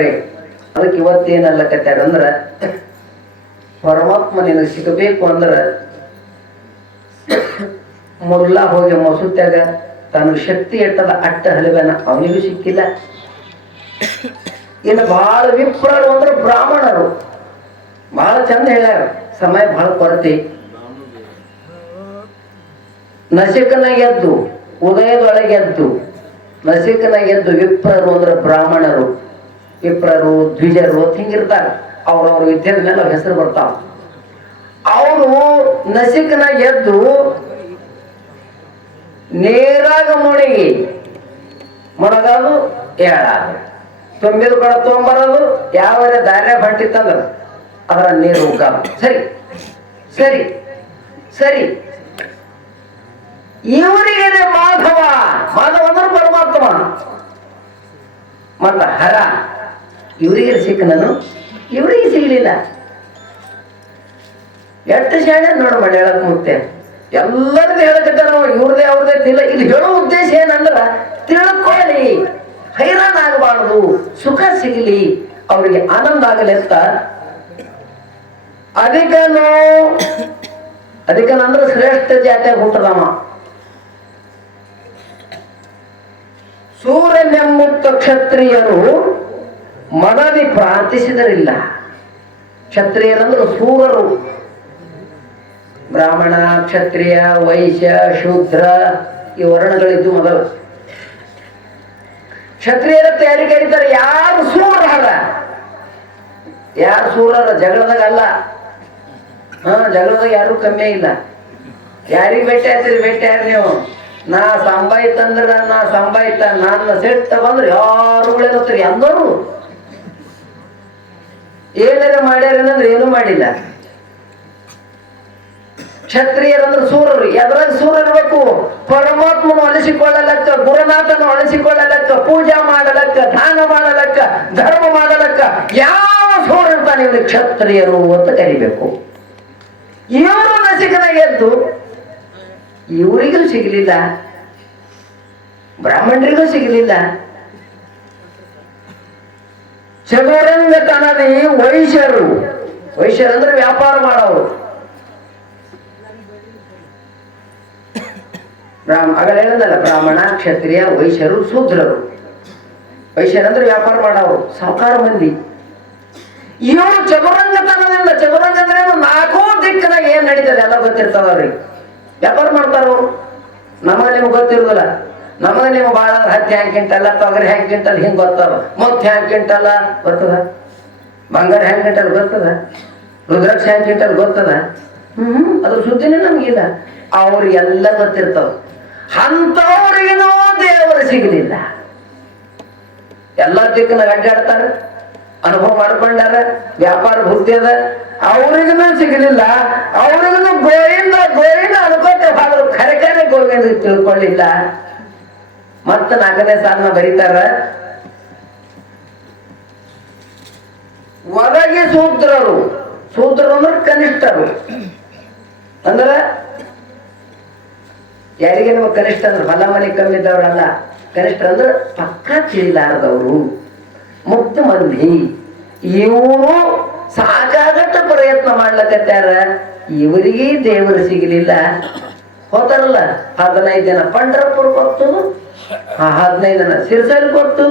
ಮರೆ ಅದಕ್ಕೆ ಇವತ್ತೇನಲ್ಲಕತ್ತಾರ ಅಂದ್ರ, ಪರಮಾತ್ಮ ನಿನಗೆ ಸಿಗಬೇಕು ಅಂದ್ರ, ಮೊದಲ ಹೋಗಿ ಮಸೂತ್ಯಾಗ ತಾನು ಶಕ್ತಿ ಎಟ್ಟದ ಅಟ್ಟ ಹಲಿವೆನ ಅವನಿಗೂ ಸಿಕ್ಕಿಲ್ಲ. ಇನ್ನು ಬಹಳ ವಿಪ್ರರು ಅಂದ್ರೆ ಬ್ರಾಹ್ಮಣರು. ಬಹಳ ಚಂದ ಹೇಳ್ಯಾರ, ಸಮಯ ಬಹಳ ಕೊರತೆ. ನಸಿಕನ ಎದ್ದು, ಉದಯದೊಳಗೆ ಎದ್ದು ನಸಿಕನ ಎದ್ದು ವಿಪ್ರರು ಅಂದ್ರೆ ಬ್ರಾಹ್ಮಣರು. ವಿಪ್ರರು ದ್ವಿಜರು ಹಿಂಗಿರ್ತಾರ ಅವ್ರವ್ರ ವಿದ್ಯೆದ ಮೇಲೆ ಅವ್ರ ಹೆಸರು ಬರ್ತಾವ. ಅವರು ನಸಿಕನ ಎದ್ದು ನೇರಾಗ ಮುಣಿಗಿ. ಮುಳಗಾದು ಏಳ ತುಂಬಿದ ಕಡೆ ತೊಗೊಂಬರೋದು ಯಾವ ದಾರ್ಯ ಬಂಟಿತ್ತಂದ್ರ ಅದರ ನೀರು ಸರಿ ಸರಿ ಸರಿ. ಇವರಿಗೆ ಮಾಧವ. ಮಾಧವ ಅಂದ್ರೆ ಪರಮಾತ್ಮ. ಮತ್ತ ಹರ. ಇವರಿಗೆ ಸಿಕ್ಕ ನಾನು ಇವರಿಗೆ ಸಿಗಲಿಲ್ಲ. ಎಷ್ಟು ಶಾಣೆ ನೋಡ ಮಾಡಿ ಹೇಳಕ್ ಮುತ್ತೆ ಎಲ್ಲರದ್ದು ಹೇಳಕತ್ತಾರ ಇವ್ರದೇ ಅವ್ರದೇ ತಿಲ್ಲ ಇಲ್ಲಿ ಹೇಳೋ ಉದ್ದೇಶ ಏನಂದ್ರ ತಿಳ್ಕೊಳ್ಳಿ. ಹೈರಾಣ ಆಗಬಾರ್ದು. ಸುಖ ಸಿಗಲಿ. ಅವರಿಗೆ ಆನಂದ ಆಗಲಿ ಅಂತ ಅದಕ್ಕನು ಅದಕ್ಕನಂದ್ರ ಶ್ರೇಷ್ಠ ಜಾತಿಯಾಗ ಹುಟ್ಟದವ. ಸೂರ್ಯನೆಂಬುತ್ತ ಕ್ಷತ್ರಿಯರು ಮನದಿ ಪ್ರಾರ್ಥಿಸಿದರಿಲ್ಲ. ಕ್ಷತ್ರಿಯನಂದ್ರೆ ಸೂರರು ಬ್ರಾಹ್ಮಣ, ಕ್ಷತ್ರಿಯ, ವೈಶ್ಯ, ಶೂದ್ರ ಈ ವರ್ಣಗಳಿದ್ದು ಮೊದಲು. ಕ್ಷತ್ರಿಯರ ತಯಾರಿ ಕರೀತಾರೆ. ಯಾರು ಸೂರ ಅಲ್ಲ ಯಾರು ಸೂರರ ಜಗಳದಾಗ ಅಲ್ಲ. ಹಾ ಜಗಳದಾಗ ಯಾರು ಕಮ್ಮಿ ಇಲ್ಲ ಯಾರಿಗೆ ಭೇಟಿ ಆಯ್ತೀರಿ ಭೇಟಿ ಯಾರು ನೀವು. ನಾ ಸಂಬಾಯ್ತಂದ್ರ ನಾ ಸಂಬಾಯ್ತ ನನ್ನ ಸೆಟ್ ಬಂದ್ರೆ ಯಾರು ಉಳಿದತ್ತೀರಿ ಅಂದವರು ಏನಾರ ಮಾಡ್ಯಾರ ಏನು ಮಾಡಿಲ್ಲ. ಕ್ಷತ್ರಿಯರಂದ್ರೆ ಸೂರರು ಎದ್ರಾಗ ಸೂರ ಇರ್ಬೇಕು ಪರಮಾತ್ಮನ ಅಳಿಸಿಕೊಳ್ಳಲಕ್ಕ, ಗುರುನಾಥನ ಅಳಿಸಿಕೊಳ್ಳಲಕ್ಕ, ಪೂಜಾ ಮಾಡಲಕ್ಕ, ದಾನ ಮಾಡಲಕ್ಕ, ಧರ್ಮ ಮಾಡಲಕ್ಕ, ಯಾವ ಸೂರ ಇರ್ತಾನೆ ಇವ್ರಿಗೆ ಕ್ಷತ್ರಿಯರು ಅಂತ ಕರಿಬೇಕು. ಇವರು ನಸಿಕನಾಗ ಎದ್ದು ಇವರಿಗೂ ಸಿಗಲಿಲ್ಲ, ಬ್ರಾಹ್ಮಣರಿಗೂ ಸಿಗಲಿಲ್ಲ. ಚದುರಂಗತನದಿ ವೈಶ್ಯರು. ವೈಶ್ಯರು ಅಂದ್ರೆ ವ್ಯಾಪಾರ ಮಾಡೋರು. ಹೇಳಿದಲ್ಲ, ಬ್ರಾಹ್ಮಣ, ಕ್ಷತ್ರಿಯ, ವೈಶ್ಯರು, ಶೂದ್ರರು. ವೈಶ್ಯರಂದ್ರೆ ವ್ಯಾಪಾರ ಮಾಡೋರು, ಸಾವುಕಾರ ಮಂದಿ. ಇವರು ಚದುರಂಗತನದಿಂದ ಚದುರಂಗ ಅಂದ್ರೆ? ನಾಲ್ಕೂ ದಿಕ್ಕಿನಾಗ ಏನ್ ನಡೀತದೆ ಎಲ್ಲ ಗೊತ್ತಿರ್ತಾವ್ರಿ ವ್ಯಾಪಾರ ಮಾಡ್ತಾರ ಅವರು. ನಮಗೆ ನಿಮ್ಗೆ ಗೊತ್ತಿರೋದಿಲ್ಲ ನಮಗೆ ನೀವು ಭಾಳ ಹತ್ತಿ ಹ್ಯಾಂಗ್ ತೊಗರಿ ಹ್ಯಾಂಗ್ ಕಿಂಟಲ್ ಹಿಂಗ್ ಬರ್ತಾವ ಮುತ್ತು ಹ್ಯಾಂಗ್ ಗೊತ್ತದ? ಬಂಗಾರ ಹ್ಯಾಂಗ್ ಕಿಂಟಲ್ ಗೊತ್ತದ? ರುದ್ರಾಕ್ಷ ಹ್ಯಾಂಗ್ ಗೊತ್ತದ? ಹ್ಮ್. ಅದ್ರ ಸುದ್ದಿನೇ ನಮ್ಗಿಲ್ಲ. ಅವ್ರಿಗೆಲ್ಲ ಗೊತ್ತಿರ್ತಾವ. ಅಂಥವ್ರಿಗೇನೋ ದೇವರು ಸಿಗಲಿಲ್ಲ. ಎಲ್ಲ ದಿಕ್ಕನ ಅಡ್ಡಾಡ್ತಾರ ಅನುಭವ ಮಾಡ್ಕೊಂಡಾರ ವ್ಯಾಪಾರ ಬುದ್ಧಿ ಅದ. ಅವ್ರಿಗೂ ಸಿಗಲಿಲ್ಲ. ಅವ್ರಿಗೂ ಗೋವಿಂದ ಗೋವಿಂದ ಅನ್ಕೋತ ಹೋದ್ರು ಖರೆ ಖರೆ ಗೋವಿಂದ ತಿಳ್ಕೊಳ್ಳಿಲ್ಲ. ಮತ್ತ ನಾಲ್ಕನೇ ಸಾಲನ ಬರೀತಾರ? ಹೊರಗೆ ಸೂತ್ರರು. ಸೂತ್ರರು ಅಂದ್ರೆ ಕನಿಷ್ಠರು. ಅಂದ್ರ ಯಾರಿಗೆ ನಮ್ಮ ಕನಿಷ್ಠ ಅಂದ್ರೆ? ಹೊಲ ಮನೆ ಕಮ್ಮಿ ಇದ್ದವ್ರಲ್ಲ. ಕನಿಷ್ಠ ಅಂದ್ರೆ ಪಕ್ಕ ಚೀಲಾರದವರು ಮುಕ್ತ ಮಂದಿ. ಇವರು ಸಾಕಾಗಟ್ಟ ಪ್ರಯತ್ನ ಮಾಡ್ಲಕತ್ತಾರ. ಇವರಿಗೆ ದೇವರು ಸಿಗಲಿಲ್ಲ. ಹೋತಾರಲ್ಲ? ಹದಿನೈದು ದಿನ ಪಂಡ್ರಪುರ್ ಕೊಟ್ಟದು ಆ ಹದಿನೈದನ ದಿನ ಸಿರ್ಸಲ್ ಕೊಟ್ಟು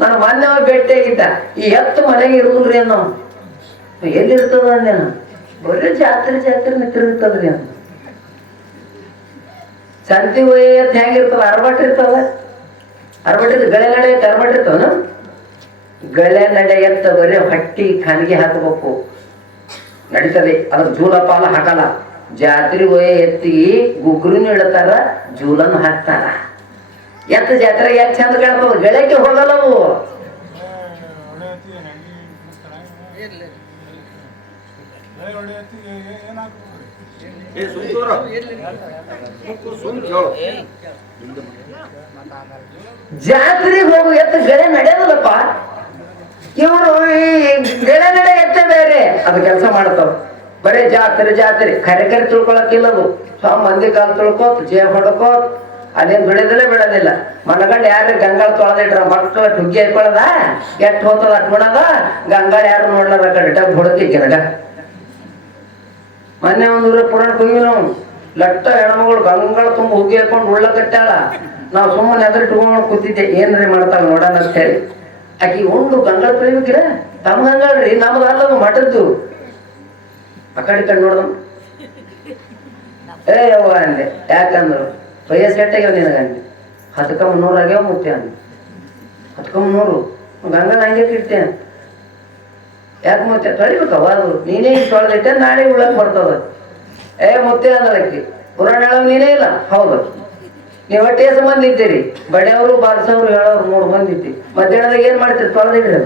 ನಾನು ಮೊನ್ನೆ ಭೇಟಿಯಾಗಿದ್ದ. ಈ ಎತ್ತು ಮನೆಗೆ ಇರುದಿಲ್ರಿ ಅನ್ನೋ. ಎಲ್ಲಿರ್ತದ ಅಂದೇನು ಬರೀ ಜಾತ್ರೆ ಜಾತ್ರೆ ತಿರುಗ್ತದ್ರಿ ಅಂತ ಸಂತಿ ಒಯ್ಯತ್ ಹೆಂಗಿರ್ತದ ಅರ್ಬಟ್ ಇರ್ತದ? ಅರ್ಬಟ್ ಇರ್ತದ? ಗಳೆ ನಡೆ ಅರ್ಬಟ್ ಇರ್ತವನ? ಗಳೆ ನಡೆ ಎತ್ತ ಬರೀ ಹಟ್ಟಿ ಖಾನಿಗೆ ಹಾಕಬೇಕು. ನಡೀತದೆ, ಅದ್ರ ಜೂಲ ಪಾಲ ಹಾಕಲ್ಲ. ಜಾತ್ರೆ ಒಯ್ಯ ಎತ್ತಿಗೆ ಗುಗ್ರಿನೂ ಇಡ್ತಾರ ಜೂಲನ್ನು ಹಾಕ್ತಾರ. ಎತ್ತ ಜಾತ್ರೆ ಯಾಕೆ ಚಂದ ಕಾಣ್ತದ ಗಳಕ್ಕೆ ಹೋಗಲ್ಲ ಅವು. ಏ ಸುಮ್ಕೂರು. ಸುಮ್ ಕೇಳು. ಜಾತ್ರೆಗೆ ಹೋಗು, ಎತ್ತ ಗೆಳೆ ನಡೆಯೋದಲ್ಲಪ್ಪ? ಇವರು ಈ ಗಳೆ ನಡೆ ಎತ್ತ ಬೇರೆ. ಅದು ಕೆಲಸ ಮಾಡ್ತಾವ. ಬರೇ ಜಾತ್ರೆ ಜಾತ್ರೆ. ಕರೆ ಕರೆ ತಿಳ್ಕೊಳಕ್ಕಿಲ್ಲದು. ಸ್ವಾಮಿ ಮಂದಿ ಕಾಲ ತಿಳ್ಕೋತ್ ಜೇ ಹೊಡ್ಕೋತ್. ಅದೇನ್ ಬಿಡೋದಿಲ್ಲ ಬಿಡೋದಿಲ್ಲ ಮನಗಂಡು ಯಾರು ಗಂಗಾಳ ತೊಳೆದಿಟ್ರ? ಮಕ್ಕಳ ಟುಗ್ಗಿ ಹಾಕೊಳ್ಳದ ಎಟ್ ಹೋತದ ಅಟ್ ಗಂಗಾ ಗಂಗಾಳ ಯಾರು ನೋಡ್ಲಾರ ಕಡೆ? ಡಬ್ ಗಿರಗ. ಮೊನ್ನೆ ಒಂದು ಊರ ಪುರಾಣ ಹೋಗಿ ನಾವು ಲಟ್ಟ ಹೆಣ್ಮಗಳು ಗಂಗಾಳ ತುಂಬ ಹುಗ್ಗಿ ಹಾಕೊಂಡು ಉಳ್ಳಕತ್ತಾಳ ನಾವು ಸುಮ್ಮನೆ ಅದ್ರ ಇಟ್ಕೊಂಡು ಕೂತಿದ್ದೆ. ಏನ್ರಿ ಮಾಡ್ತಾಳ ನೋಡೋಣ ಅಂತ ಹೇಳಿ ಆಕಿ ಉಂಡು ಗಂಗಾಳ ತೊಳಿಬೇಕಿರ ತಮ್ಮ ಗಂಗಾಳ್ರಿ ನಮ್ದು ಅಲ್ಲದು ಮಠದ್ದು. ಆ ಕಡೆ ಕಡೆ ನೋಡ್ದ ಏ ಯವ್ವ ಅಂದೆ. ಯಾಕಂದ್ರು? ವಯಸ್ಸು ಎಟ್ಟಾಗ್ಯಾವ ನಿನಗಂದೆ ಹತ್ತಕ ಮುನ್ನೂರು ಆಗ್ಯಾವ ಮುತ್ತೆ ಅಂದ ಹತ್ತಕ ಮುನ್ನೂರು ಗಂಗನ ಹಂಗೆ ಇಡ್ತೇನೆ ಯಾಕೆ ಮುತ್ತೆ ತೊಳಿಬೇಕವ ಅದು. ನೀನೇ ಈಗ ತೊಳೆದಿಟ್ಟೆ, ನಾಳೆ ಉಳಕ್ ಬರ್ತದ. ಏ ಮುತ್ತೆ ಅಂದ್ರಕ್ಕಿ ಪುರಾಣ ಹೇಳೋ ನೀನೇ ಇಲ್ಲ? ಹೌದು. ನೀವು ಒಟ್ಟೆ ಸಂಬಂಧ ಇದ್ದೀರಿ. ಬಡೆಯವರು ಬಾರಿಸೋರು ಹೇಳೋರು ಮೂರು ಮಂದಿ ಮಧ್ಯಾಹ್ನದಾಗ ಏನ್ ಮಾಡ್ತೀರಿ? ತೊಳೆದಿಡ್ರಿ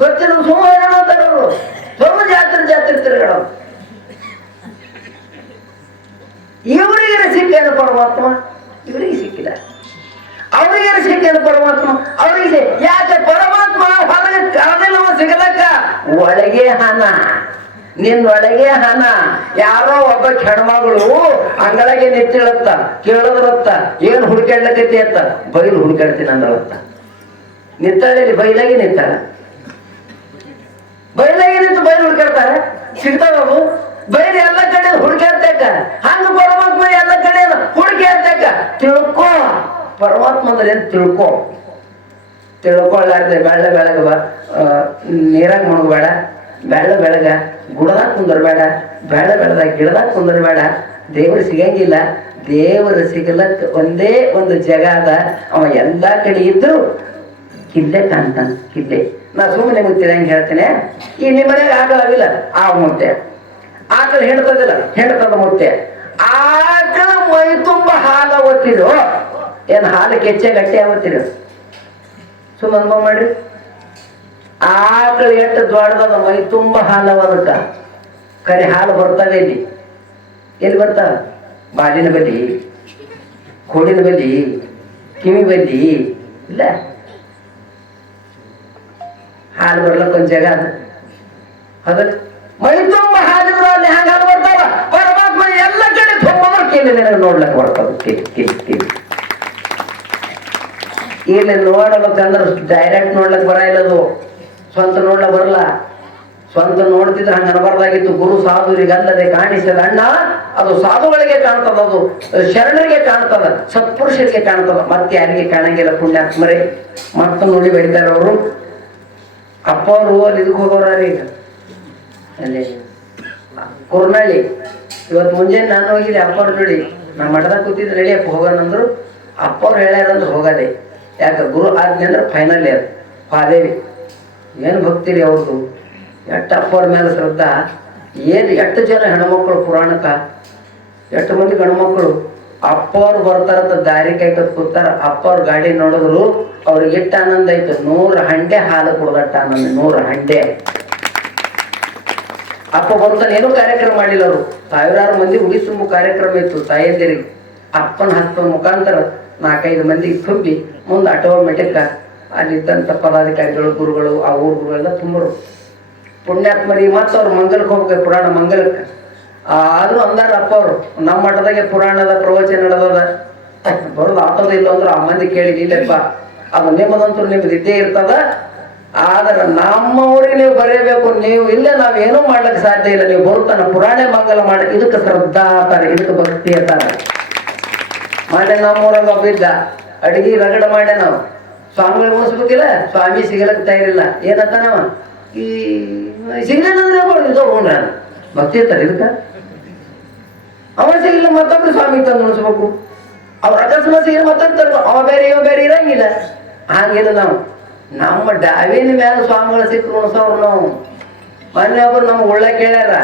ಗೊತ್ತಿಲ್ಲ ಸುಮ್ಮನೆ ತರೋರು ಅವರು ಸುಮ್ಮ ಜಾತ್ರೆ ಜಾತ್ರೆ ತಿರುಗಡ ಇವರಿಗೆ ಸಿಕ್ಕೇನು ಪರಮಾತ್ಮ? ಇವರಿಗೆ ಸಿಕ್ಕಿದ ಅವರಿಗೆ ಸಿಕ್ಕೇನು ಪರಮಾತ್ಮ? ಅವರಿಗೆ ಯಾಕೆ ಪರಮಾತ್ಮ ಹೊರಗೆ ಕರೆದಿಲ್ಲವ ಸಿಗಲಕ್ಕ ಒಳಗೆ ಹಣ ನಿನ್ನೊಳಗೆ ಹಣ ಯಾರೋ ಒಬ್ಬ ಹೆಣ್ಮಗಳು ಅಂಗಳಗೆ ನೆತ್ತಿಳತ್ತ ಕೇಳದ್ರತ್ತ, ಏನ್ ಹುಡುಕಾಡ್ಲಕೈತಿ ಅಂತ ಬೈಲು ಹುಡುಕಾಡ್ತೀನಿ ಅಂದಳತ್ತ ನಿಂತಾಳೆ ಬೈಲಾಗಿ ನಿಂತಾಳ. ಬೈಲಾಗೆ ನಿಂತು ಬೈಲು ಹುಡುಕಾಡ್ತಾರೆ ಸಿಗ್ತಾವವು ಬೈಲು ಎಲ್ಲ ಕಡೆ ಹುಡುಕಾಡ್ತಕ್ಕ ಹಂಗ ಪರಮಾತ್ಮ ಎಲ್ಲ ಕಡೆ ಹುಡುಕಿ ಅಂತಕ್ಕ ತಿಳ್ಕೋ. ಪರಮಾತ್ಮ ಅಂದ್ರೆ ಏನ್ ತಿಳ್ಕೋ? ತಿಳ್ಕೊಳ್ಳಾರ್ದೆ ಬೆಳ್ಳ ಬೆಳಗ ನೀರಾಗ ಮುಳುಗಬೇಡ. ಬೆಳ್ಳ ಬೆಳಗ ಗುಡದಾಗ ಕುಂದರ್ಬೇಡ. ಬೆಳ್ಳ ಬೆಳದ ಗಿಡದಾಗ ಕುಂದರ್ಬೇಡ. ದೇವರು ಸಿಗಂಗಿಲ್ಲ. ದೇವರು ಸಿಗಲಕ್ಕ ಒಂದೇ ಒಂದು ಜಗ ಅದ. ಅವ ಎಲ್ಲಾ ಕಡೆ ಇದ್ರು ಕಿಲ್ಲೆ ಕಾಣ್ತಾನ ಕಿಲ್ಲೆ ನಾ ಸುಮ್ಮನೆ ಗೊತ್ತಿಲ್ಲ ಹೆಂಗೆ ಹೇಳ್ತೇನೆ. ಈ ನಿಮ್ಮ ಆಕಳ ಆಗಿಲ್ಲ. ಆ ಮುತ್ತೆ ಆಕಳ ಹೆಣ್ತದಿಲ್ಲ ಹೆಣ್ತದ ಮುತ್ತೆ ಆಕಳ ಮೈ ತುಂಬ ಹಾಲ ಒತ್ತಿದ್ರು ಏನು ಹಾಲು ಕೆಚ್ಚೆ ಗಟ್ಟಿ ಆಗುತ್ತಿರು ಸುಮ್ಮ ಅನುಭವ ಮಾಡಿ ಆಕಳು ಎಷ್ಟು ದೊಡ್ಡದ ಮೈ ತುಂಬ ಹಾಲವ ಅದಕ್ಕ ಕರೆ ಹಾಲು ಬರ್ತವೆ ಇಲ್ಲಿ. ಎಲ್ಲಿ ಬರ್ತಾವ ಬಾಲಿನ ಬಲಿ ಕೋಡಿನ ಬಲಿ ಕಿವಿ ಬಲಿ ಇಲ್ಲ? ಹಾಲು ಬರ್ಲಕ್ಕ ಒಂದ್ ಜಾಗ ಅದು. ಹೌದಲ್ಲ ಮೈ ತುಂಬ ಹಾಲಿದ್ರು ಅಲ್ಲಿ ಹ್ಯಾಂಗ ಹಾಲು ಬರ್ತಾವ? ಪರಮಾತ್ಮ ಎಲ್ಲ ಕಡೆ ತುಂಬೋದ್ರ ಕೇಳಿ ನಿನಗೆ ನೋಡ್ಲಕ್ ಬರ್ತದ ಕೇಳಿ ಕೇಳಿ ಕಿವಿ ಇಲ್ಲಿ ನೋಡಬೇಕಂದ್ರೆ ಡೈರೆಕ್ಟ್ ಬರ ಇಲ್ಲದು ಸ್ವಂತ ನೋಡ್ಲಕ್ ಬರಲ್ಲ. ಸ್ವಂತ ನೋಡ್ತಿದ್ರೆ ಹಂಗ ಅನಬಾರ್ದಾಗಿತ್ತು. ಗುರು ಸಾಧುರಿಗೆ ಅಲ್ಲದೆ ಕಾಣಿಸಿದ ಅಣ್ಣ, ಅದು ಸಾಧುಗಳಿಗೆ ಕಾಣ್ತದ ಅದು. ಶರಣರಿಗೆ ಕಾಣ್ತದ, ಸತ್ಪುರುಷರಿಗೆ ಕಾಣ್ತದ. ಮತ್ತೆ ಯಾರಿಗೆ ಕಾಣಂಗಿಲ್ಲ ಪುಣ್ಯಾತ್ಮರೇ. ಮತ್ತೆ ನೋಡಿ ಬೆಳಿತಾರೆ ಅವರು. ಅಪ್ಪ ಅವರು ಅಲ್ಲಿ ಇದಕ್ಕೆ ಹೋಗೋರ ಈಗ ಅಲ್ಲಿ. ಕುರ್ನಳ್ಳಿ. ಇವತ್ತು ಮುಂಜಾನೆ ನಾನು ಹೋಗಿದ್ದೆ ಅಪ್ಪವ್ರ ಜೋಡಿ. ನಮ್ಮ ಮಠದಾಗ ಕೂತಿದ್ದು ಅಪ್ಪ ಹೋಗೋಣಂದ್ರು ಅಪ್ಪವ್ರು ಹೇಳ್ಯಾರಂದ್ರೆ ಹೋಗದೆ. ಯಾಕೆ? ಗುರು ಆಜ್ಞೆ ಅಂದ್ರೆ ಫೈನಲ್ ಇಯರ್ ಪಾದೇವಿ ಏನು ಭಕ್ತಿರಿ ಅವ್ರದ್ದು ಎಷ್ಟು ಅಪ್ಪವ್ರ ಮೇಲೆ ಶ್ರದ್ಧಾ? ಏನು ಎಷ್ಟು ಜನ ಹೆಣ್ಮಕ್ಳು ಪುರಾಣಕ್ಕ ಎಷ್ಟು ಮಂದಿ ಗಂಡ್ಮಕ್ಳು? ಅಪ್ಪವ್ರು ಬರ್ತಾರಂತ ದಾರಿ ಕೈಕತ್ ಕೂತಾರ, ಅಪ್ಪವ್ರ ಗಾಡಿ ನೋಡಿದ್ರು ಅವ್ರಿಗೆ ಎಷ್ಟು ಆನಂದ ಆಯ್ತು ನೂರ ಹಂಡೆ ಹಾಲು ಕುಡ್ದಟ್ಟ ಆನಂದ, ನೂರ ಹಂಡೆ. ಅಪ್ಪ ಬರ್ತಾನೆ ಏನು ಕಾರ್ಯಕ್ರಮ ಮಾಡಿಲ್ಲ ಅವರು. ಸಾವಿರಾರು ಮಂದಿ ಉಡಿ ಕಾರ್ಯಕ್ರಮ ಇತ್ತು ತಾಯಂದಿರಿಗೆ ಅಪ್ಪನ ಹತ್ತನ ಮುಖಾಂತರ ನಾಲ್ಕೈದು ಮಂದಿ ತುಂಬಿ ಮುಂದೆ ಆಟೋಮೆಟಿಕ್ ಅಲ್ಲಿದ್ದಂಥ ಪದಾಧಿಕಾರಿಗಳು, ಗುರುಗಳು, ಆ ಊರು ಗುರುಗಳೆಲ್ಲ ತುಂಬರು. ಪುಣ್ಯಾತ್ಮರಿ ಮತ್ತೆ ಅವ್ರು ಮಂಗಲಕ್ಕೆ ಹೋಗ್ಬೇಕು, ಪುರಾಣ ಮಂಗಲಕ್ಕೆ. ಆದ್ರೂ ಅಂದಾರ ಅಪ್ಪ ಅವರು ನಮ್ಮ ಮಠದಾಗೆ ಪುರಾಣದ ಪ್ರವಚನ ನಡೆದದ ಬರೋದು ಆಟೋದ ಇಲ್ಲ ಅಂದ್ರೆ ಆ ಮಂದಿ ಕೇಳಿ ಇಲ್ಲಪ್ಪ ಅದು ನಿಮ್ಮದಂತೂ ನಿಮ್ದು ಇದ್ದೇ ಇರ್ತದ. ಆದ್ರೆ ನಮ್ಮವ್ರಿಗೆ ನೀವು ಬರೀಬೇಕು ನೀವು ಇಲ್ಲೇ ನಾವೇನೂ ಮಾಡ್ಲಿಕ್ಕೆ ಸಾಧ್ಯ ಇಲ್ಲ. ನೀವು ಬರುತ್ತಾನ ಪುರಾಣ ಮಂಗಲ ಮಾಡ. ಇದಕ್ಕೆ ಶ್ರದ್ಧಾ ಅಂತಾರೆ, ಇದಕ್ಕೆ ಭಕ್ತಿ ಅಂತಾರೆ. ಮೊನ್ನೆ ನಮ್ಮೂರಾಗ ಒಬ್ಬ ಇದ್ದ, ಅಡಿಗೆ ರಗಡ ಮಾಡ್ಯ ನಾವು. ಸ್ವಾಮಿಗಳು ಮುಗಿಸ್ಬೇಕಿಲ್ಲ, ಸ್ವಾಮಿ ಸಿಗಲಕ್ಕೆ ತಯಾರಿಲ್ಲ. ಏನಂತ ನಾವ ಈ, ಸಿಗಲಿಲ್ಲ ಅಂದ್ರೆ ಇದು ಭಕ್ತಿ ಇರ್ತಾರೆ ಇದಕ್ಕೆ. ಅವ ಸಿಗಲಿಲ್ಲ ಮತ್ತೊಬ್ರು ಸ್ವಾಮಿ ತಂದು ಉಣಿಸ್ಬೇಕು ಅವ್ರ ಅಕಸ್ಮಾತ್ ಸಿಗಲಿ ಮತ್ತೊಂದು ಅವ ಬೇರೆ, ಇವ ಬೇರೆ ಇರಂಗಿಲ್ಲ. ಹಂಗಿಲ್ಲ ನಾವು, ನಮ್ಮ ಡಾವಿನ ಮೇಲೆ ಸ್ವಾಮಿಗಳು ಸಿಕ್ಕರು ಉಳಿಸೋರು ನಾವು. ಮೊನ್ನೆ ಒಬ್ರು ನಮ್ಗೆ ಒಳ್ಳೆ ಕೇಳ್ಯಾರ,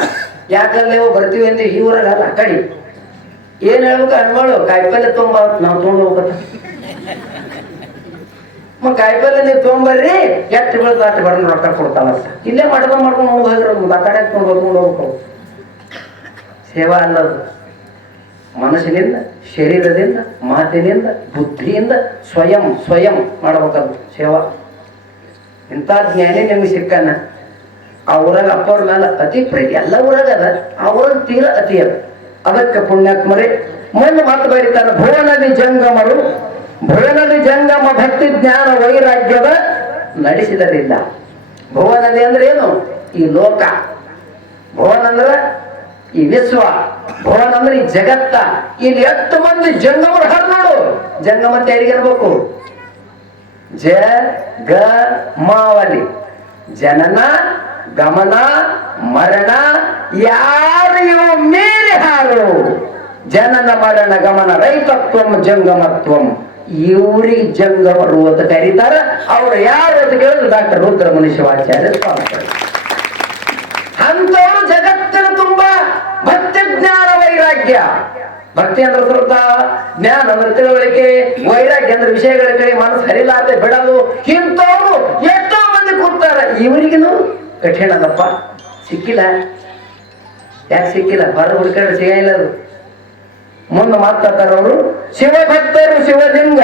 ಯಾಕಲ್ಲೇ ಬರ್ತೀವಿ ಅಂತ ಈ ಊರಾಗಲ್ಲ ಕಡಿ. ಏನ್ ಹೇಳ್ಬೇಕು ಅನ್ಮಾಳು ಕಾಯಿಪಲ್ಲೆ ತುಂಬ, ನಾವು ತೊಗೊಂಡು ಹೋಗ್ಬೇಕ. ಕಾಯಿಪಲ್ಲೆ ನೀವು ತೊಗೊಂಬರ್ರಿ ಎಷ್ಟು ಬೆಳೆದು ಅಷ್ಟು ಬರ ರೊಕ್ಕ ಕೊಡ್ತಾವ ಇಲ್ಲೇ ಮಾಡ್ಕೊಂಡು ಮಾಡ್ಕೊಂಡು ಹೋಗ್ರಿ ಆ ಕಡೆ ತೊಗೊಂಡು ಹೋಗ್ಬೇಕು. ಸೇವಾ ಅನ್ನೋದು. ಮನಸ್ಸಿನಿಂದ, ಶರೀರದಿಂದ, ಮಾತಿನಿಂದ, ಬುದ್ಧಿಯಿಂದ ಸ್ವಯಂ ಸ್ವಯಂ ಮಾಡಬೇಕದು ಸೇವಾ. ಇಂಥ ಜ್ಞಾನಿ ನಿಮಗೆ ಸಿಕ್ಕಾನ? ಆ ಊರಾಗ ಅಪ್ಪವ್ರ ಮೇಲೆ ಅತಿ ಪ್ರೀತಿ. ಎಲ್ಲ ಊರಾಗ ಅದ. ಆ ಊರಾಗ ತೀರ ಅತಿ ಅದ. ಅದಕ್ಕೆ ಪುಣ್ಯಾತ್ಮರೇ ಮೊನ್ನೆ ಮಾತು ಬರೀತಾರೆ ಭುವನದಿ ಜಂಗಮರು. ಭುವನದಿ ಜಂಗಮ ಭಕ್ತಿ ಜ್ಞಾನ ವೈರಾಗ್ಯದ ನಡೆಸಿದರಿಂದ ಭುವನದಿ ಅಂದ್ರೆ ಏನು? ಈ ಲೋಕ. ಭುವನ ಅಂದ್ರ ಈ ವಿಶ್ವ ಭುವನ ಅಂದ್ರೆ ಈ ಜಗತ್ತ. ಇಲ್ಲಿ ಎಷ್ಟು ಮಂದಿ ಜಂಗಮರು ಹರ್ ನೋಡು. ಜಂಗಮತ್ತೆ ಅಂತ ಯಾರಿಗಿರ್ಬೇಕು ಜ, ಗ ಮಾವಲಿ ಜನನ, ಗಮನ, ಮರಣ, ಯಾರು ಇವು ಹಾರು? ಜನನ, ಮರಣ, ಗಮನ, ರೈತತ್ವಂ, ಜಂಗಮತ್ವಂ. ಇವ್ರಿಗೆ ಜಂಗಮರು ಅಂತ ಕರೀತಾರ. ಅವರು ಯಾರು ಅಂತ ಕೇಳಿದ್ರು ಡಾಕ್ಟರ್ ರುದ್ರ ಮುನಿಶಿವಾಚಾರ್ಯ ಸ್ವಾಮಿ. ಅಂತವರು ಜಗತ್ತಿನ ತುಂಬಾ ಭಕ್ತಿ ಜ್ಞಾನ ವೈರಾಗ್ಯ. ಭಕ್ತಿ ಅಂದ್ರೆ ಸ್ವಲ್ಪ ಜ್ಞಾನ ಅಂದ್ರೆ ತಿಳುವಳಿಕೆ, ವೈರಾಗ್ಯ ಅಂದ್ರೆ ವಿಷಯಗಳ ಕಡೆ ಮನಸ್ಸು ಹರಿಲಾರದೆ ಬಿಡಲು ಇಂಥವ್ರು ಎಷ್ಟೋ ಮಂದಿ ಕೂತಾರ ಇವರಿಗೂ ಕಠಿಣದಪ್ಪ ಸಿಕ್ಕಿಲ್ಲ. ಯಾಕೆ ಸಿಕ್ಕಿಲ್ಲ? ಬರ ಹುಡುಕಾಡಿ ಸಿಗಲ್ಲ ಅದು. ಮುಂದೆ ಮಾತಾಡ್ತಾರ ಅವರು, ಶಿವಭಕ್ತರು ಶಿವಲಿಂಗ.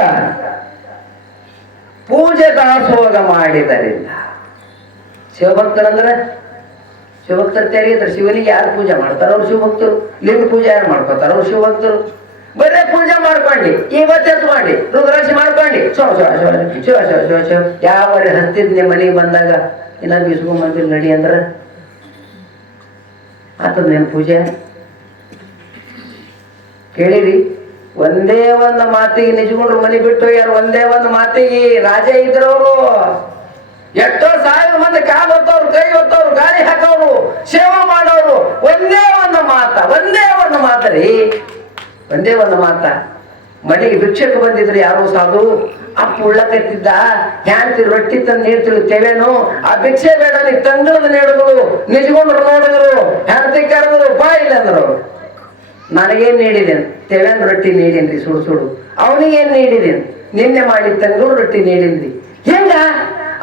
ಪೂಜೆ ದಾಸೋಗ ಮಾಡಿದರಿಂದ. ಶಿವಭಕ್ತರಂದ್ರೆ ಶಿವಭಕ್ತರು ತೆರೀತಾರೆ ಶಿವನಿಗೆ ಯಾರು ಪೂಜೆ ಮಾಡ್ತಾರ ಅವ್ರು ಶಿವಭಕ್ತರು. ಲಿಂಗ ಪೂಜೆ ಯಾರು ಮಾಡ್ಕೋತಾರ ಅವ್ರು ಶಿವಭಕ್ತರು. ಬರೇ ಪೂಜೆ ಮಾಡ್ಕೊಂಡಿ ಇವತ್ತೆತ್ತು ಮಾಡಿ, ರುದ್ರಾಕ್ಷಿ ಮಾಡ್ಕೊಂಡಿ, ಶಿವ ಶಿವ ಶಿವ ಶಿವ ಶಿವ ಶಿವ ಶಿವ ಯಾವ ಹತ್ತಿದ್ ನಿಮ್ಮ ಮನೆಗೆ ಬಂದಾಗ? ಇನ್ನ ಬೀಸ್ಕೊಂಬಂದಿಲ್ಲ ನಡಿ ಅಂದ್ರೆ. ಆತದ ಪೂಜೆ? ಕೇಳಿರಿ, ಒಂದೇ ಒಂದು ಮಾತಿಗೆ ನಿಜಗೊಂಡ್ರು ಮನೆ ಬಿಟ್ಟು ಯಾರು ಒಂದೇ ಒಂದು ಮಾತಿಗೆ ರಾಜ ಇದ್ರವರು. ಎಷ್ಟೋ ಸಾವಿರ ಮಂದಿ ಕಾಲು ಹೊತ್ತವ್ರು ಕೈ ಹೊತ್ತವ್ರು ಗಾಳಿ ಹಾಕೋರು, ಸೇವಾ ಮಾಡೋರು, ಒಂದೇ ಒಂದು ಮಾತ, ಒಂದೇ ಒಂದು ಮಾತರಿ ಒಂದೇ ಒಂದು ಮಾತ. ಮನೆಗೆ ಭಿಕ್ಷಕ್ಕೆ ಬಂದಿದ್ರು ಯಾರು ಸಾಧು, ಅಪ್ಪ ಉಳ್ಳಕತ್ತಿದ್ದ ಹ್ಯಾಂತಿ ರೊಟ್ಟಿ ತಂದು ನೀಡ್ತಿಳು ತೇವೇನು, ಆ ಭಿಕ್ಷೆ ಬೇಡ ನೀ ತಂಗಳದ ನೀಡಿದ್ರು ನಿಜಗೊಂಡ್ರು ನೋಡಿದ್ರು ಹ್ಯಾಂತಿ ಕರೆದ್ರು, ಬಾ ಇಲ್ಲ ಅಂದ್ರು. ನನಗೇನು ನೀಡಿದೇನು ತೆವೆನ್ ರೊಟ್ಟಿ ನೀಡಿನ್ರಿ ಸುಡು ಸುಡು. ಅವನಿಗೇನ್ ನೀಡಿದೇನು ನಿನ್ನೆ ಮಾಡಿ ತಂಗಳು ರೊಟ್ಟಿ ನೀಡಿನ್ರಿ ಹೆಂಗ?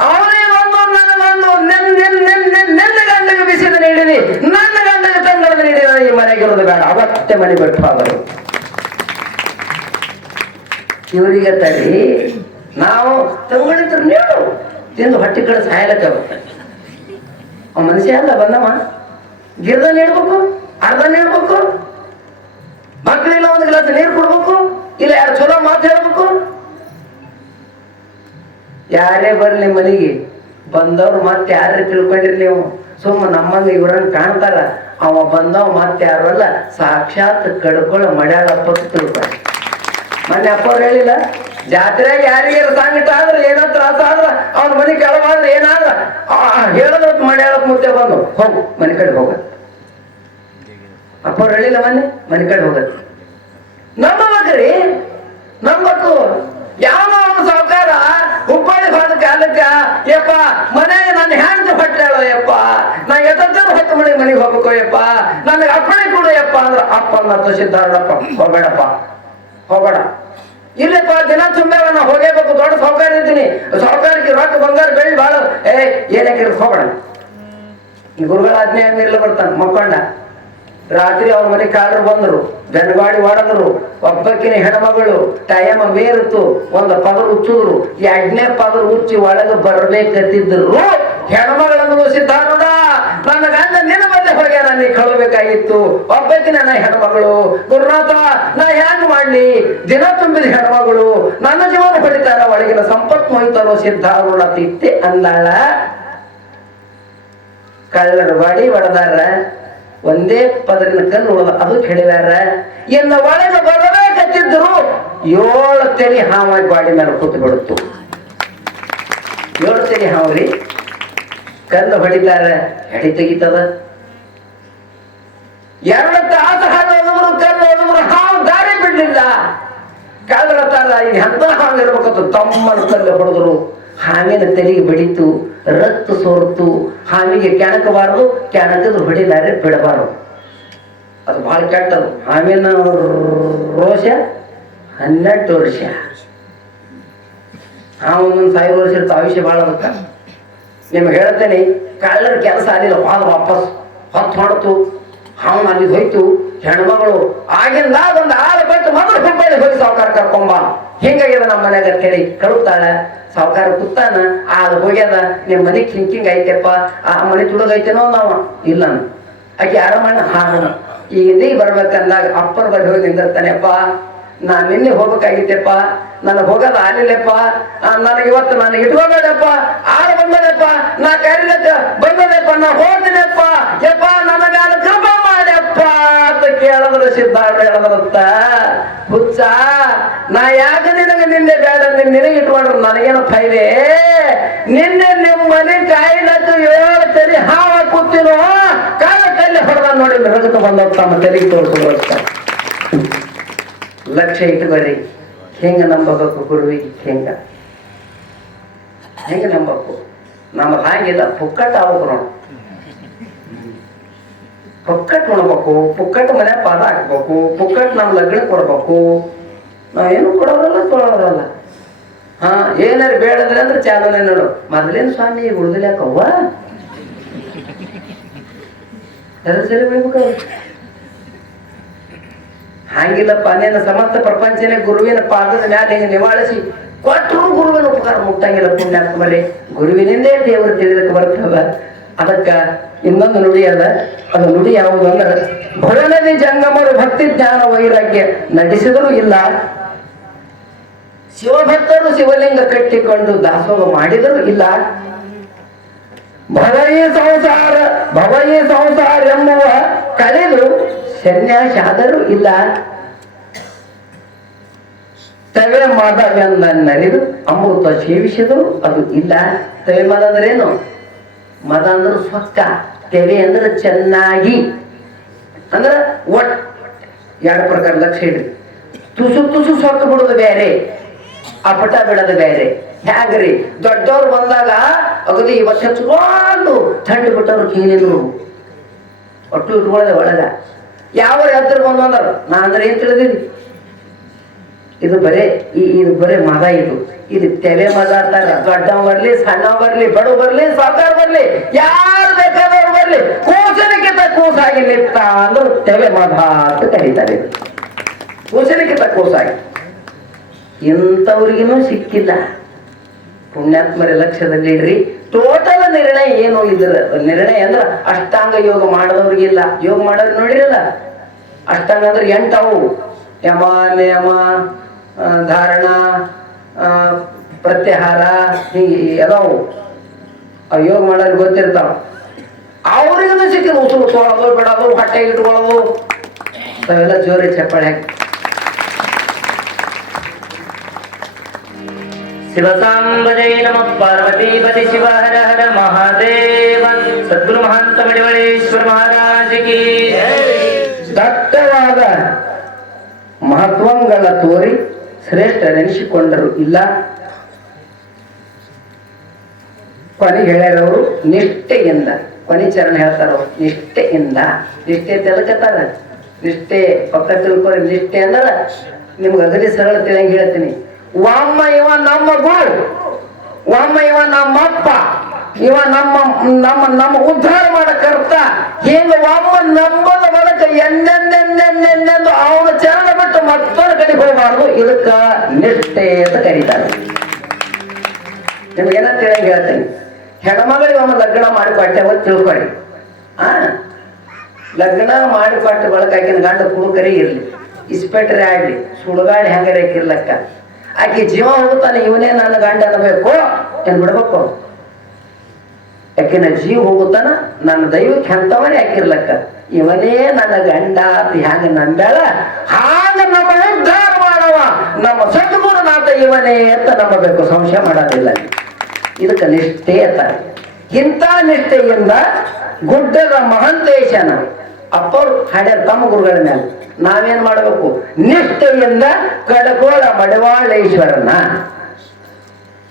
ಅವನೇ ಒಂದು ನನಗೊಂದು ನೆನ್ ನೆನ್ ನೆನ್ ನೆನ್ ನೆನ್ನ ಗಂಡಗೆ ಬಿಸಿದ ನೀಡಿರಿ ನನ್ನ ಗಂಡಗೆ ತಂಗಳದ ನೀಡಿದ ಈ ಮನೆಗಿರೋದು ಬೇಡ. ಅವತ್ತೆ ಮನೆ ಬಿಟ್ಟು ಅವರು ಇವರಿಗೆ ತಡಿ, ನಾವು ತಂಗಳಿದ್ರು ನೀಡು ತಿಂದು ಹೊಟ್ಟೆ ಕಡೆ ಸಾಯಲಕ್ಕ ಅವ ಮನುಷ್ಯ ಅಲ್ಲ ಬಂದಮ್ಮ ಗಿರ್ದ ನೀಡ್ಬೇಕು ಅರ್ಧ ನೀಡ್ಬೇಕು ಮಕ್ಕಳಿಲ್ಲ ಒಂದು ಗ್ಲಾಸ್ ನೀರು ಕೊಡ್ಬೇಕು, ಇಲ್ಲ ಯಾರು ಚಲೋ ಮಾತು ಹೇಳ್ಬೇಕು. ಯಾರೇ ಬರಲಿ ಮನೆಗೆ ಬಂದವ್ರು ಮತ್ತೆ ಯಾರೇ ತಿಳ್ಕೊಂಡಿರಿ ನೀವು ಸುಮ್ಮ ನಮ್ಮಂಗ ಇವ್ರನ್ನ ಕಾಣ್ತಾರ. ಅವ ಬಂದವ ಮತ್ತೆ ಯಾರು ಅಲ್ಲ, ಸಾಕ್ಷಾತ್ ಕಡ್ಕೊಳ್ಳ ಮಡ್ಯಾಳಪ್ಪ ತಿಳ್ಕೊಂಡ. ಮೊನ್ನೆ ಅಪ್ಪವ್ರು ಹೇಳಿಲ್ಲ, ಜಾತ್ರೆಗೆ ಯಾರಿಗೆ ಸಂಕಟ ಆದ್ರೆ ಏನೋ ತ್ರಾಸ ಆದ್ರ ಅವ್ನ ಮನೆ ಕೆಳವಾದ್ರೆ ಏನಾದ್ರ ಹೇಳದ್ ಮಡ್ಯಾಳಪ್ಪ ಮುದ್ದೆ ಬಂದು, ಹೋಗು, ಮನೆ ಕಡೆ ಹೋಗ. ಅಪ್ಪವ್ರು ಹೇಳಿಲ್ಲ ಮೊನ್ನೆ, ಮನೆ ಕಡೆ ಹೋಗತ್ತೆ ನಂಬಬೇಕ್ರಿ ನಂಬಕು ಯಾವ ಸಾವುಕಾರ ಕಾಲಕ್ಕ ಯಪ್ಪ, ಮನೆಗೆ ನನ್ನ ಹ್ಯಾಂಡ್ ಹೊಟ್ಟಾಳೋ ಯಪ್ಪ. ನಾ ಎತ್ತರು ಹೊತ್ತು ಮನೆ ಮನೆಗೆ ಹೋಗ್ಬೇಕು, ಯಪ್ಪ. ನನಗೆ ಅಪ್ಪಣೆ ಕೊಡು, ಯಪ್ಪ. ಅಂದ್ರ ಅಪ್ಪ ಮತ್ತು ಹೋಗಬೇಡಪ್ಪ. ಹೋಗಬೇಡ. ಇಲ್ಲಪ್ಪ, ದಿನ ತುಂಬೆ ನಾ ಹೋಗೇಬೇಕು, ದೊಡ್ಡ ಸಾವುಕಾರ ಇದ್ದೀನಿ. ಸಾವುಕಾರಕ್ಕೆ ರೊಕ್ಕ ಬಂಗಾರ ಬೆಳ್ಳಿ ಬಾಳು. ಏ ಏನಕ್ಕೆ ಹೋಗಬೇಡ. ಗುರುಗಳ ಆಜ್ಞೆ ಮೇಲೆ ಬರ್ತಾನೆ, ಮಕ್ಕೊಂಡ. ರಾತ್ರಿ ಅವ್ರ ಮನೆ ಕಾಡ್ರು ಬಂದ್ರು ಬೆನ್ಗಾಡಿ ಹೊಡೆದ್ರು ಒಬ್ಬಕ್ಕಿನ ಹೆಣ್ಮಗಳು ಟೈಮ್ ಮೇರಿತು, ಒಂದು ಪದರು ಉಚ್ಚಿದ್ರು, ಎರಡನೇ ಪದರು ಉಚ್ಚಿ ಒಳಗೆ ಬರ್ಬೇಕತ್ತಿದ್ರು ಹೆಣ್ಮಗಳಂದ್ರು ಸಿದ್ಧಾರೂಢ, ನನ್ನ ಗಂಡ ನಿನ್ನ ಮನೆ ಹೋಗ್ಯಾರ ನೀ ಕಳಬೇಕಾಗಿತ್ತು. ಒಬ್ಬಕ್ಕಿನ ನನ್ನ ಹೆಣ್ಮಗಳು, ಗುರುನಾಥ, ನಾ ಹ್ಯಾಂಗ್ ಮಾಡ್ಲಿ? ದಿನ ತುಂಬಿದ ಹೆಣ್ಮಗಳು, ನನ್ನ ಜೀವನ ಹೊಡಿತಾರ, ಒಳಗಿನ ಸಂಪತ್ ಹೋಯ್ತಾರೋ ಸಿದ್ಧಾರೂಢ ಅಂದಾಳ. ಕಳ್ಳರ ಬಾಡಿ ಹೊಡೆದಾರ ಒಂದೇ ಪದರಿನ ಕಲ್ಲು ಅದು ಕೆಡಿದಾರ ಇನ್ನು ಒಳಗ ಬರಬೇಕತ್ತಿದ್ರು ಏಳು ತೆಲಿ ಹಾವಾಗಿ ಬಾಡಿ ಮೇಲೆ ಕೂತು ಬಿಡುತ್ತು ಏಳು ತೆಲಿ ಹಾವ್ರಿ? ಕಲ್ಲು ಹೊಡಿತಾರ ಎಡಿ ತೆಗಿತದ. ಎರಡು ತಾಸು ಹಾಲು ಕಂದು ಹಾವು ದಾರಿ ಬಿಡ್ಲಿಲ್ಲ. ಕಳ್ಳರ ತರ ಈಗ ಎಂತ ಹಾವು ಇರ್ಬೇಕಂತ ತಮ್ಮನ ಕಲ್ಲು ಹೊಡೆದ್ರು. ಹಾವಿನ ತಲೆಗೆ ಬಡಿತು, ರಕ್ತ ಸೋರ್ತು, ಹಾವಿಗೆ ಕೆಣಕಬಾರದು, ಕೆಣಕದ ಹೊಡಿದಾರೆ ಬಿಡಬಾರದು ಅದು ಬಹಳ ಕೆಟ್ಟದು. ಹಾವಿನ ರೋಷ ಹನ್ನೆರಡು ವರ್ಷ. ಆ ಒಂದೊಂದು ಸಾವಿರ ವರ್ಷ ಇರ್ತ, ಆಯುಷ್ಯ ಭಾಳ ಅದಕ್ಕ. ನಿಮ್ಗೆ ಹೇಳ್ತೇನೆ ಕಳ್ಳರ ಕೆಲಸ ಆಗಲಿಲ್ಲ, ಭಾಳ ವಾಪಸ್ ಹೊತ್ತು ಹೊಡ್ತು. ಹಾವು ಅಲ್ಲಿ ಹೋಯ್ತು, ಹೆಣ್ಮಗಳು ಆಗಿಂದ ಒಂದು ಆಳು ಬಿಟ್ಟು ಮೊದಲು ಹುಬ್ಬಳ್ಳಿ ಹೋಗಿ ಸಾವುಕಾರ ಕರ್ಕೊಂಬ. ಹಿಂಗಾಗಿದೆ ನಮ್ಮ ಮನ್ಯಾಗ ಅಂತೇಳಿ ಕಳುತ್ತಾಳ, ಸಾವುಕಾರ ಕುತ್ತಾನ ಅದು ಹೋಗ್ಯದ ನಿಮ್ಮ ಮನೆ ಕಿಂಕಿಂಗ್ ಐತೆಪ್ಪ, ಆ ಮನೆ ತುಡುಗ ಐತೇನೋ ನಾವು ಇಲ್ಲ. ಆಕೆ ಹಾಡು ಈಗ ನೀ ಬರ್ಬೇಕಂದಾಗ ಅಪ್ಪನ ಬಳಿ ಹೋಗಿ ನಿಂದಿರ್ತಾನೆಪ್ಪ ನಾ ನಿನ್ನೆ ಹೋಗ್ಬೇಕಾಗಿತ್ತಪ್ಪ, ನನಗೆ ಹೋಗದ ಆಲಿಲ್ಲಪ್ಪ ನನಗೆ ಇವತ್ತು ನನಗೆ ಇಟ್ಕೋಬೇಡಪ್ಪ ಆರು ಬಂದದಪ್ಪ ನಾ ಕರಿಲಪ್ಪ ಬಂದದಪ್ಪ ನಾ ಹೋಗ್ತೀನಪ್ಪ ಯಪ್ಪ, ನನ್ನ ಮ್ಯಾಲ ಅಂತ ಕೇಳಿದ್ರೆ ಸಿದ್ಧಾರ್ಥ ಹೇಳಿದ್ರಂತ. ಹುಚ್ಚ, ನಾ ಯಾಕೆ ನಿನಗೆ ನಿನ್ನೆ ಬೇಡ ನಿನ್ ನಿನಗೆ ಇಟ್ಕೊಂಡ್ರು ನನಗೇನು ಫೈದೆ? ನಿನ್ನೆ ನಿಮ್ಮ ಮನೆ ಕಾಯಿಲತ್ತು ಏಳು ತಲೆ ಹಾವ ಕೂತಿನೋ ಕಾಲ ತಲೆ ಹೊಡೆದ ನೋಡಿ ರಗತ ಬಂದ ತಮ್ಮ ತಲೆಗೆ ತೋರಿಸ್ಕೊಳ್ತ ಲಕ್ಷ್ಯ ಇಟ್ಕೊರಿ ಹೆಂಗ ನಂಬಬೇಕು ಗುರುವಿಗೆ ಹೆಂಗ? ಹೆಂಗ ನಂಬಬೇಕು? ನಮ್ಗೆ ಹಾಗಿಲ್ಲ ಪುಕ್ಕಟ್ಟ ಆಗ್ಬೇಕು ಪುಕ್ಕಟ್ ಉಣ್ಬೇಕು ಪುಕ್ಕಟ್ ಮನೆ ಪಾದ ಹಾಕ್ಬೇಕು, ಪುಕ್ಕಟ್ ನಮ್ಮ ಲಗ್ನ ಕೊಡ್ಬೇಕು. ಏನು ಕೊಡೋದಲ್ಲ ತೊಳೋದಲ್ಲ ಹಾ, ಏನಾರು ಬೇಡದ್ರೆ ಅಂದ್ರೆ ಚಾಲನೆ ನೋಡು. ಮೊದಲೇನು ಸ್ವಾಮಿ ಉಳ್ದಿಲ್ಯಾಕವ್ವ ಸರಿ ಸರಿ ಬೈಬೇಕು ಹಾಗಿಲ್ಲಪ್ಪ ನಿನ್ನ ಸಮಸ್ತ ಪ್ರಪಂಚನೇ ಗುರುವಿನ ಪಾದದ ಮ್ಯಾಲೆ ಹಿಂಗೆ ನಿವಾಳಿಸಿ ಕೊಟ್ಟರು ಗುರುವಿನ ಉಪಕಾರ ಮುಟ್ಟಂಗಿಲ್ಲ ಪುಣ್ಯಾತ್ಮರೇ. ಗುರುವಿನಿಂದೇ ದೇವರು ತಿಳಿದಕ್ಕೆ ಬರ್ತದ ಅದಕ್ಕ ಇನ್ನೊಂದು ನುಡಿ ಅದ. ಅದು ನುಡಿ ಯಾವುದು ಅಂದ್ರೆ ಭರನದಿ ಜಂಗಮರು ಭಕ್ತಿ ಜ್ಞಾನ ವೈರಾಗ್ಯ ನಟಿಸಿದರೂ ಇಲ್ಲ. ಶಿವಭಕ್ತರು ಶಿವಲಿಂಗ ಕಟ್ಟಿಕೊಂಡು ದಾಸೋಹ ಮಾಡಿದರೂ ಇಲ್ಲ. ಭವಯಿ ಸಂಸಾರ ಭವಯಿ ಸಂಸಾರ ಎಂಬುವ ಕಲೆದು ಸನ್ಯಾಸ ಆದರೂ ಇಲ್ಲ. ತವೆ ಮಾದವೆಂದ ನರಿದು ಅಮೃತ ಸೇವಿಸಿದರೂ ಅದು ಇಲ್ಲ. ತವೆ ಮದ ಮದ ಅಂದ್ರೆ ಸ್ವಚ್ಛ ತೆವೆ ಅಂದ್ರೆ ಚೆನ್ನಾಗಿ. ಅಂದ್ರೆ ಒಟ್, ಎರಡು ಪ್ರಕಾರ ಲಕ್ಷ ಇಡ್ರಿ. ತುಸು ತುಸು ಸೊಕ್ಕ ಬಿಡೋದು ಬೇರೆ, ಅಪಟ ಬಿಡೋದು ಬೇರೆ. ಹ್ಯಾಗ್ರಿ? ದೊಡ್ಡವ್ರು ಬಂದಾಗ ಅಗದಿ ಇವತ್ತು ಹಚ್ಕೊಂಡು ಥಂಡಿ ಬಿಟ್ಟವ್ರು ಕೀನಿದ್ರು ಒಟ್ಟು ಇಟ್ಕೊಳ್ಳದೆ ಒಳಗ. ಯಾವ ಹತ್ರ ಬಂದು ಅಂದ್ರೆ? ನಾ ಅಂದ್ರೆ ಏನ್ ತಿಳಿದಿರಿ? ಇದು ಬರೇ, ಈ ಇದು ಬರೇ ಮದ ಇದು. ಇದು ತೆಲೆ ಮದ ಅಂತಾರ. ದೊಡ್ಡವ್ ಬರ್ಲಿ ಸಣ್ಣವ್ ಬರ್ಲಿ ಬಡವ್ ಬರ್ಲಿ ಸಾಕಾರ ಬರ್ಲಿ ಯಾರು ಬೇಕಾದವ್ರು ಬರ್ಲಿ ಕೂಸನಿಗಿಂತ ಕೂಸಾಗಿ ನಿಂತ ಅಂದ್ರೆ ತೆಲೆ ಮದ ಅಂತ ಕರೀತಾರೆ. ಕೂಸನಿಗಿಂತ ಕೂಸಾಗಿ. ಇಂಥವ್ರಿಗಿನೂ ಸಿಕ್ಕಿಲ್ಲ. ಪುಣ್ಯಾತ್ಮರ ಲಕ್ಷ್ಯದಲ್ಲಿ ಇಡ್ರಿ ಟೋಟಲ್ ನಿರ್ಣಯ ಏನು ಇದ್ರ, ನಿರ್ಣಯ ಅಂದ್ರ ಅಷ್ಟಾಂಗ ಯೋಗ ಮಾಡದವ್ರಿಗಿಲ್ಲ ಯೋಗ ಮಾಡೋರು ನೋಡಿರಲ್ಲ? ಅಷ್ಟಾಂಗ ಅಂದ್ರೆ ಎಂಟವು. ಯಮ, ನಿಯಮ ಧಾರಣ ಪ್ರತ್ಯಾಹಾರ ಹೀಗೆ ಅದಾವು ಅವು ಯೋಗ ಮಾಡೋರು ಗೊತ್ತಿರ್ತಾವ ಅವ್ರಿಗೂ ಸಿಕ್ಕಿಲ್ಲ ಉಸುರು ತೊಳೋದು ಬಿಡೋದು ಹೊಟ್ಟೆ ಇಟ್ಕೊಳ್ಳೋದು ಅವೆಲ್ಲ ಜೋರಿ ಚಪ್ಪಾಳೆ ಹಾಕಿ. ಶಿವಸಾಂಬಜೈ ನಮ. ಪಾರ್ವತೀಪತಿ ಶಿವ, ಹರ ಹರ, ಮಹಾದೇವ. ಸದ್ಗುರು ಮಹಾಂತ ಮಡಿವಳೇಶ್ವರ ಮಹಾರಾಜ ಕಿ ದಟ್ಟವಾದ ಮಹತ್ವಂಗಳ ತೋರಿ ಶ್ರೇಷ್ಠರೆನಿಸಿಕೊಂಡರು ಇಲ್ಲ. ಕೊನೆಗೆ ಹೇಳ್ಯಾರವರು, ನಿಷ್ಠೆಯಿಂದ. ಕೊನೆ ಚರಣ ಹೇಳ್ತಾರ ಅವ್ರು ನಿಷ್ಠೆಯಿಂದ. ನಿಷ್ಠೆ ತಿಳ್ಕತ್ತಾರ ನಿಷ್ಠೆ, ಪಕ್ಕ ತಿಳ್ಕೊರಿ, ನಿಷ್ಠೆ ಅಂದ್ರ ನಿಮ್ಗೆ ಅಗದಿ ಸರಳ ತಿಳಿಯಂಗೆ ಹೇಳ್ತೀನಿ. ವಾಮ ಇವ ನಮ್ಮ ಗುರು ವಾಮ ಇವ ನಮ್ಮಪ್ಪ ಇವ ನಮ್ಮ ನಮ್ಮ ನಮ್ಮ ಉದ್ಧಾರ ಮಾಡಕರ್ತ ಹಿಂಗ ಒಮ್ಮ ನಂಬದ ಬಳಕ ಎಂದೆಂದೆಂದೆಂದೆಂದೆಂದು ಅವನ ಚರಣ ಬಿಟ್ಟು ಮತ್ತೊಂದು ಕಡೆ ಹೋಗಬಾರ್ದು. ಇದಕ್ಕ ನಿಷ್ಠೆ ಅಂತ ಕರೀತಾರೆ. ನಿಮ್ಗೆ ಏನಂತ ಹೇಳಿ ಹೇಳ್ತೀನಿ. ಹೆಣ್ಮಗಳಿಗೆ ಒಮ್ಮೆ ಲಗ್ನ ಮಾಡಿಕೊಟ್ಟೆ ಅಂತ ತಿಳ್ಕೊಳ್ಳಿ. ಆ? ಲಗ್ನ ಮಾಡಿಕೊಟ್ಟ ಬಳಕ ಆಕಿನ ಗಂಡ ಕುಡುಕರಿ ಇರ್ಲಿ. ಇಸ್ಪೆಟ್ರೆ ಆಗ್ಲಿ. ಸುಡುಗಾಡಿ ಹೆಂಗರೇಕಿರ್ಲಕ್ಕ. ಆಕೆ ಜೀವ ಹೋಗುತ್ತಾನೆ ಇವನೇ ನನ್ನ ಗಂಡ ಅನ್ಬೇಕು ಏನ್ ಬಿಡ್ಬೇಕು ಯಾಕಿನ ಜೀವ ಹೋಗುತ್ತಾನ? ನನ್ನ ದೈವಕ್ಕೆ ಹೆಂತವನೇ ಹಾಕಿರ್ಲಕ್ಕ. ಇವನೇ ನನ್ನ ಗಂಡ ಅಂತ ಹ್ಯಾಂಗ ನಂಬ್ಯಾಳ? ಹಾಗ ನಮ್ಮ ಉದ್ಧಾರ ಮಾಡವ. ನಮ್ಮ ಸದ್ಗುರುನಾಥ ಇವನೇ ಅಂತ ನಂಬಬೇಕು. ಸಂಶಯ ಮಾಡೋದಿಲ್ಲ. ಇದಕ್ಕೆ ನಿಷ್ಠೆ ಅಂತ ಇಂಥ ನಿಷ್ಠೆಯಿಂದ ಗುಡ್ಡದ ಮಹಂತೇಶನ ಅಪ್ಪರು ಹಾಡ್ಯಾರ ತಮ್ಮ ಗುರುಗಳ ಮೇಲೆ ನಾವೇನ್ ಮಾಡಬೇಕು? ನಿಷ್ಠೆಯಿಂದ ಕಡಕೋಳ ಮಡವಾಳೇಶ್ವರನ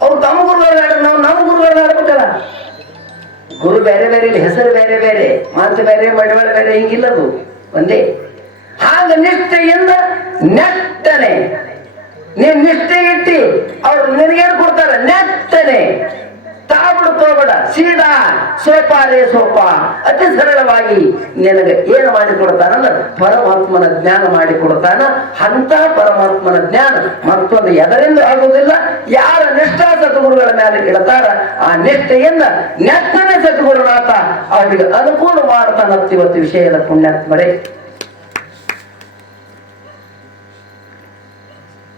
ಅವ್ರು ತಮ್ಮ ಗುರುಗಳ ನಾವು ನಮ್ಮ ಗುರುಗಳ ಹಾಡ್ಬೇಕಲ್ಲ ಗುರು ಬೇರೆ ಬೇರೆ, ಇಲ್ಲಿ ಹೆಸರು ಬೇರೆ ಬೇರೆ, ಮಾತು ಬೇರೆ ಮಡವಾಳ ಬೇರೆ, ಹಿಂಗಿಲ್ಲದು. ಒಂದೇ. ಹಾಗ ನಿಷ್ಠೆಯಿಂದ ನೆಟ್ಟನೆ ನೀನ್ ನಿಷ್ಠೆ ಇಟ್ಟಿ, ಅವ್ರು ನಿನಗೇನು ಕೊಡ್ತಾರೆ? ನೆಟ್ಟನೆ ದಾಬುಡು ತೋಬಡ ಸೀದಾ ಸೋಪಾರೇ ಸೋಪ. ಅತಿ ಸರಳವಾಗಿ ನಿನಗೆ ಏನು ಮಾಡಿ ಕೊಡ್ತಾನಂದ್ರೆ ಪರಮಾತ್ಮನ ಜ್ಞಾನ ಮಾಡಿ ಕೊಡ್ತಾನ ಅಂತ ಪರಮಾತ್ಮನ ಜ್ಞಾನ ಮತ್ತೊಂದು ಎದರಿಂದ ಆಗುವುದಿಲ್ಲ. ಯಾರ ನಿಷ್ಠಾ ಸದ್ಗುರುಗಳ ಮೇಲೆ ಇಡ್ತಾರ, ಆ ನಿಷ್ಠೆಯಿಂದ ನೆತ್ತನೆ ಸದ್ಗುರುನಾಥ ಅವರಿಗೆ ಅನುಕೂಲ ಮಾಡ್ತಾನಂತ ಇವತ್ತು ವಿಷಯದ ಪುಣ್ಯಾತ್ಮರೇ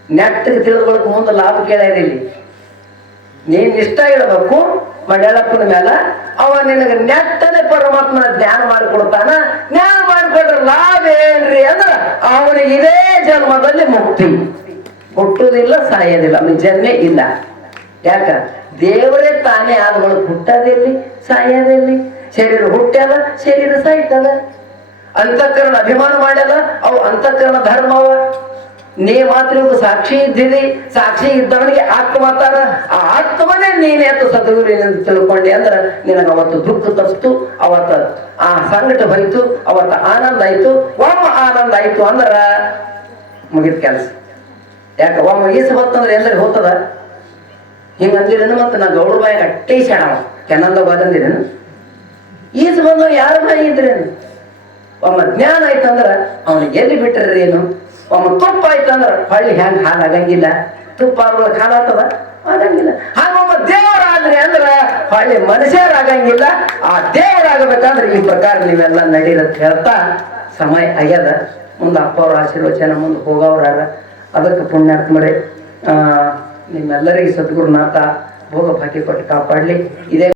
ನೆಟ್ಟಿಗೆ ತಿಳಿದುಕೊಳ್ಳಕ್ಕೆ ಮುಂದೆ ಲಾಭ ಕೇಳಿದಿಲ್ಲ ನೀನ್ ಇಷ್ಟ ಇರಬೇಕು ಮಂಡಳಪ್ಪನ ಮೇಲೆ ಅವ ನಿನಗೆ ನೆತ್ತನೆ ಪರಮಾತ್ಮನ ಜ್ಞಾನ ಮಾಡಿಕೊಡ್ತಾನ. ಜ್ಞಾನ ಮಾಡಿಕೊಟ್ರೆ ಲಾಭ ಏನ್ರಿ ಅಂದ್ರ ಅವನಿಗೆ ಇದೇ ಜನ್ಮದಲ್ಲಿ ಮುಕ್ತಿ. ಹುಟ್ಟುದಿಲ್ಲ, ಸಾಯೋದಿಲ್ಲ, ಅವನಿಗೆ ಜನ್ಮ ಇಲ್ಲ. ಯಾಕ? ದೇವರೇ ತಾನೇ ಆದವಳು ಹುಟ್ಟೋದಿಲ್ಲಿ ಸಾಯೋದಿಲ್ಲಿ ಶರೀರ ಹುಟ್ಟ್ಯದ, ಶರೀರ ಸಾಯ್ತದ. ಅಂತಃಕರಣ ಅಭಿಮಾನ ಮಾಡ್ಯದ, ಅವು ಅಂತಃಕರಣ ಧರ್ಮವ. ನೀ ಮಾತ್ರ ಸಾಕ್ಷಿ ಇದ್ದೀರಿ ಸಾಕ್ಷಿ ಇದ್ದವನಿಗೆ ಆತ್ಮವಾತಾರ ಆ ಆತ್ಮನೇ ನೀನೇ ಅಂತ ಸದ್ಗುರು ತಿಳ್ಕೊಂಡೆ ಅಂದ್ರ ನಿನಗೆ ಅವತ್ತು ದುಃಖ ತಪ್ಪಿತು ಅವತ್ತ ಆ ಸಂಕಟ ಹೋಯ್ತು, ಅವತ್ತ ಆನಂದ ಆಯ್ತು. ಒಮ್ಮ ಆನಂದ ಆಯ್ತು ಅಂದ್ರ ಮುಗಿದ ಕೆಲಸ. ಯಾಕ, ಒಮ್ಮ ಈಸು ಹೊತ್ತಂದ್ರೆ ಎಲ್ಲರಿ ಹೋಗ್ತದ ಹಿಂಗ ಅಂದಿರೇನು ಮತ್ತೆ ನಾ ಗೌಡ ಬಾಯಿ ಅಟ್ಟೆ ಶಾಣ ಕೆನಂದ ಬಂದಿರೇನು ಈಸು ಬಂದವ ಯಾರ ಬಾಯಿ ಇದ್ರೇನು? ಒಮ್ಮ ಜ್ಞಾನ ಆಯ್ತಂದ್ರ ಅವನಿಗೆ ಎಲ್ಲಿ ಬಿಟ್ಟರೆ ಏನು? ಒಮ್ಮ ತುಪ್ಪ ಆಯ್ತಂದ್ರ ಹೊಳ್ಳಿ ಹೆಂಗ್ ಹಾಲು ಆಗಂಗಿಲ್ಲ ತುಪ್ಪ ಆಗ್ಲಕ್ಕೆ ಕಾಲ ಆಗ್ತದ? ಆಗಂಗಿಲ್ಲ. ಹಾಗೊಮ್ಮ ದೇವರಾದ್ರಿ ಅಂದ್ರ ಹೊಳ್ಳಿ ಮನುಷ್ಯರಾಗಂಗಿಲ್ಲ. ಆ ದೇವರಾಗಬೇಕಂದ್ರೆ ಈ ಪ್ರಕಾರ ನೀವೆಲ್ಲ ನಡೀರತ್ ಹೇಳ್ತಾ ಸಮಯ ಆಗ್ಯದ. ಮುಂದೆ ಅಪ್ಪವ್ರ ಆಶೀರ್ವಚನ ಮುಂದೆ ಹೋಗೋರ ಅದಕ್ಕೆ ಪುಣ್ಯಾತ್ಮರೇ ಆ, ನಿಮ್ಮೆಲ್ಲರಿಗೆ ಸದ್ಗುರುನಾಥ ಭೋಗ ಭಾಗ್ಯ ಕೊಟ್ಟು ಕಾಪಾಡ್ಲಿ. ಇದೇ